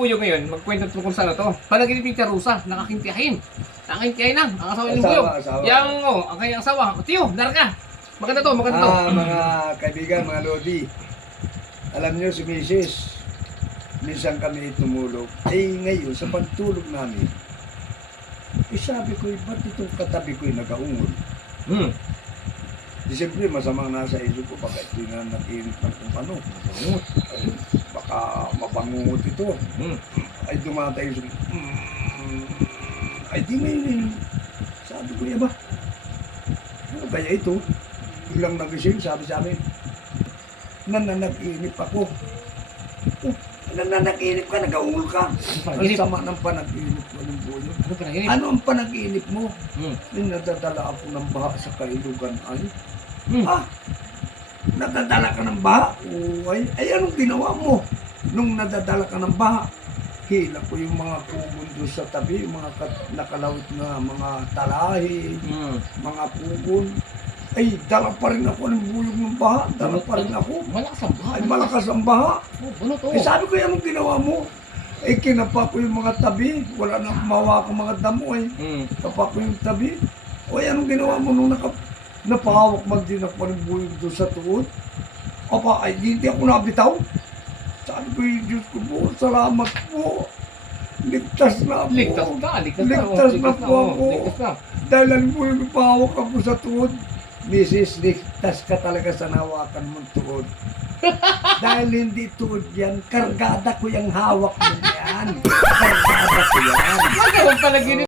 Buyo ngayon, magkwento tungkol sa ano to. Panaginip ni Charusa, nakakintiyahin. Nakakintiyahin na, ang asawa ni Buyo. Asawa. Yang, ang kanyang asawa. Tiyo, darka. Maganda to, maganda to. Mga kaibigan, mga lodi. Alam niyo si Mrs. Minsan kami tumulog. Ngayon, sa pagtulog namin, sabi ko, ba't itong katabi ko'y nag-aungol? Di siyempre, masamang nasa isip ko, baka ito na nag-init ng kung ano. Ay, baka mapangungot ito. Ay, dumatay yung ay, di ngayon. Sabi ko, ba? Ano kaya ito? Biglang nagising, sabi sa amin, nananag-inip ako. Nananag-inip ka, nag-aungol ka. Ang sama ng panag-inip ko ng Buyo. Ano panaginip? Ano ang panag-inip mo? Nadadala ako ng baha sa kailugan ay. Nadadala ka ng baha? Ay, anong ginawa mo? Nung nadadala ka ng baha, hila ko yung mga pugon doon sa tabi, yung mga nakalawit na mga talahi, mga pugon. Ay, dala pa rin ako ng buyog ng baha. Dala pa rin ako. Malakas ang baha. Ay, malakas ang baha. Bunot oh. Sabi ko, anong ginawa mo? Kinapa ko yung mga tabi. Wala na kumawa ko mga damo eh. Kapa ko yung tabi. Anong ginawa mo nung napahawak man din ako ng buyog doon sa tuod? Ay, hindi ako nabitaw. Sabi ko, Diyos ko po, salamat po. Ligtas na ako. Ligtas ka, ligtas na. Ligtas na po ako. Ligtas na. Dahil lang po yung pahawak ako sa tuod. Mrs. Ligtas ka talaga sa nawakan mong tuod. Dahil hindi tuod yan, kargada ko yung hawak mo yan. Kargada ko yan. Ano panaginip?